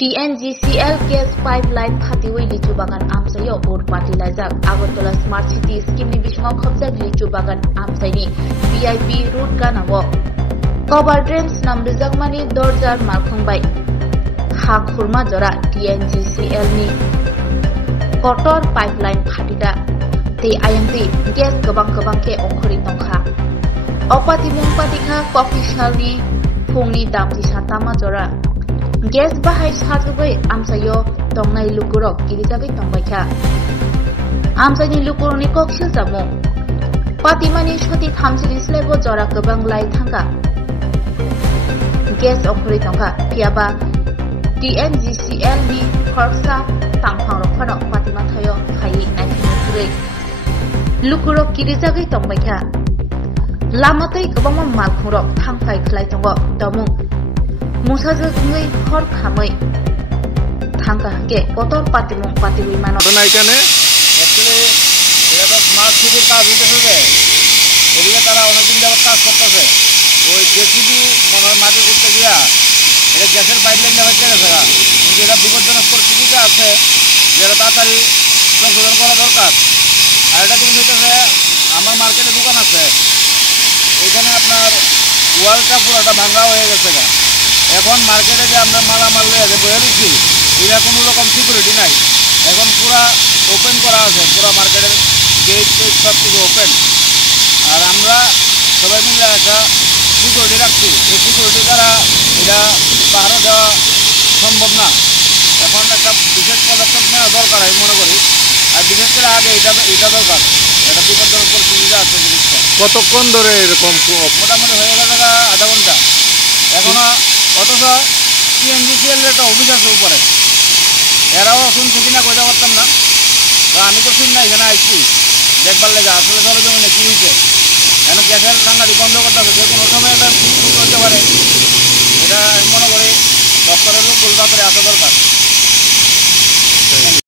TNGCL gas pipeline phatiwi lichu bagan amsayo or party laizak Agartala Smart City scheme ni bisingo khobjak lichu bagan amsaini VIP route ganawo cover drains namrijak mani dorjar malkhungbai ha khurma jora TNGCL ni kotor pipeline phatida tei ayangti gas gobang ke ongkhori tongkha opati mungpatikha coffee salni phungni damti satama jora gas bahai sajubai amsayo tongnai lukurok kirijagai tongbaikha amsani lukuroni koksil jamu patimani soti thamsili slebo jora gobang lai thanga gas ongkhori tongkha piaba TNGCL ni khorsa tangphangrok phano patima thayo khai naithini lukurok kirijagai tongbaikha lamatei gobangma malkhungrok thangpai khlai tongo tomung মুসাজুঙ্গই হর খামই থাঙ্কা হাকে কতর পাতিবই মানো না এখানে actually এটা তো smart সিটির কাজ হইতেছে এদিকে তারা অনেকদিন যাবত কাজ করতেছে ওই জেসিবি মনে হয় মাটি করতে গিয়া এটা গ্যাসের পাইপলাইন যাবে কেন থাকা কিন্তু এটা বিপজ্জনক পরিস্থিতিতে আছে যেটা তাড়াতাড়ি সংশোধন করা দরকার আর এটা জিনিস হইতেছে আমার মার্কেটে দোকান আছে এখানে আপনার ওয়ালটা পুরোটা ভাঙা হয়ে গেছে গা এখন মার্কেটে যে আমরা মালামাল লয়ে যে বয়ে রয়েছি এটা কোনো রকম সিকিউরিটি নাই এখন পুরা ওপেন করা আছে পুরা মার্কেটের গেট সব কিছু ওপেন আর আমরা সবাই মিলে একটা সিকিউরিটি রাখছি এই সিকিউরিটি দ্বারা এটা পাহাড়ে দেওয়া সম্ভব না এখন একটা বিশেষ পদক্ষেপ নেওয়া দরকার আমি মনে করি আর বিশেষ করে আগে এটা দরকার এটা বিপজ্জনক পরিস্থিতিতে আছে জিনিসটা কতক্ষণ ধরে এরকম মোটামুটি হয়ে গেল আধা ঘন্টা এখনো অথচ TNGCL একটা অফিস আছে উপরে এরাও শুনছে কিনা কইতে পারতাম না আমি তো শুন না এখানে আইছি দেখবার লেগে আসলে সরজমিনে কি হয়েছে কেন গ্যাসের রান্নাটি বন্ধ করতে হবে যে কোনো সময় এটা ঠিক করতে পারে এটা আমি মনে করি দপ্তরের লোক কলকাতায় আসা দরকার।